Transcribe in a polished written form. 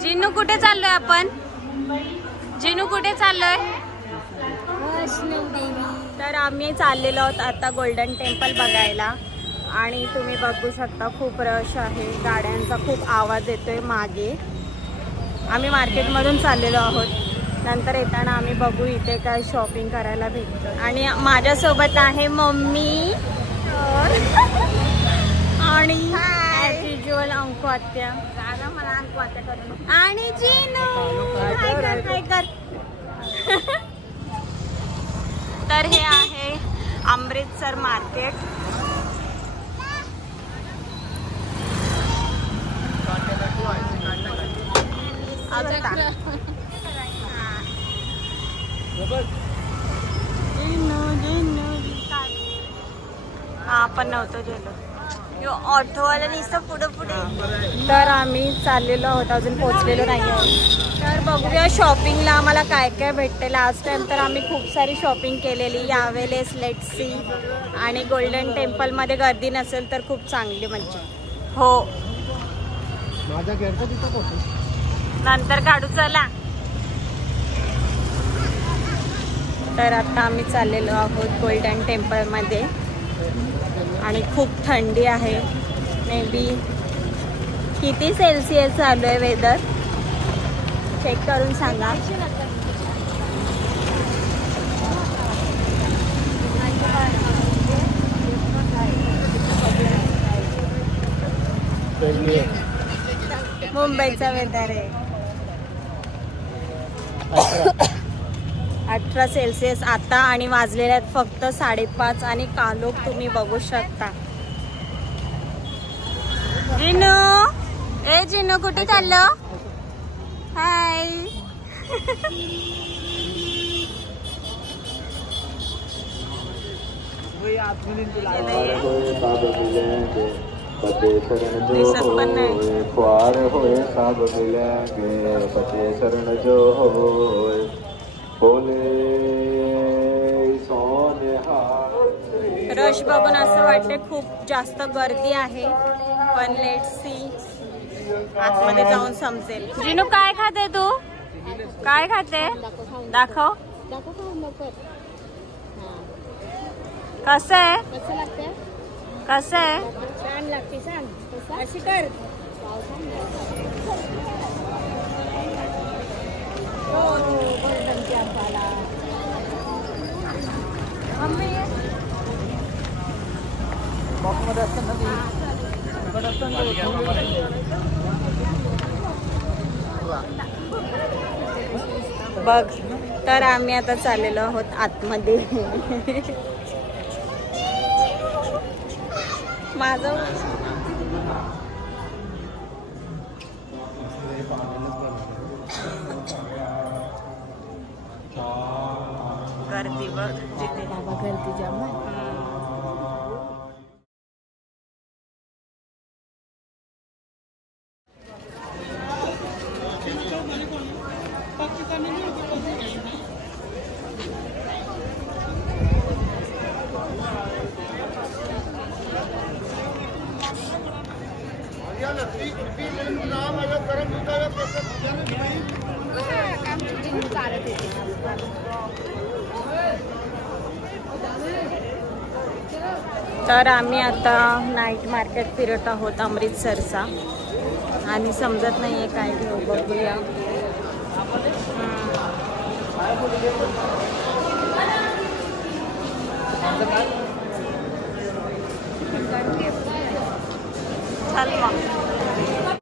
जिनू कुठे चाललोय आपण? जिनू कुठे चाललोय? तर आम्ही चाललेलो आहोत आता गोल्डन टेम्पल बघायला आणि तुम्ही बघू शकता खूप रश आहे, गाड्यांचा खूप आवाज येतोय मागे. आम्ही मार्केटमधून चाललेलो आहोत. नंतर येताना आम्ही बघू इथे काय शॉपिंग करायला भेटतं. आणि माझ्यासोबत आहे मम्मी आणि ॲज युजुअल अंकु आत्या आणि जिनू. काय कर. तर हे आहे अमृतसर मार्केट. आपण नव्हतो गेलो, ऑटोवाला नुसतं पुढे पुढे. तर आम्ही चाललेलो आहोत, अजून पोहोचलेलो नाही आहोत. तर बघूया शॉपिंगला आम्हाला काय काय भेटते. लास्ट टाइम तर आम्ही खूप सारी शॉपिंग केलेली. यावेळेस लेट्स सी. आणि गोल्डन टेम्पलमध्ये गर्दी नसेल तर खूप चांगली मज्जा. हो नंतर काढू चला. तर आता आम्ही चाललेलो आहोत गोल्डन टेम्पलमध्ये आणि खूप थंडी आहे. मे बी किती सेल्सिअस चालू आहे वेदर चेक करून सांगा. मुंबईचा वेदर आहे 18 सेल्सिअस आता आणि वाजलेले आहेत फक्त 5:30 आणि कालोख तुम्ही बघू शकता. जिनू, ए जिनू कुठे चाललो? हाय. दिसत पण नाही. रश बघून असं वाटते खूप जास्त गर्दी आहे, पण लेट्स सी. आतमध्ये जाऊन समजेल. जिनू काय खाते तू? काय खाते? दाखव. कसं आहे? कसं आहे? छान लागते. सांग अशी कर. बघ. तर आम्ही आता चाललेलो आहोत आतमध्ये. माझं गर्दी बघ जिथे गर्दी जाम. तर आम्ही आता नाईट मार्केट फिरत आहोत अमृतसरचा आणि समजत नाहीये काय घेऊ. बघूया. चल मग.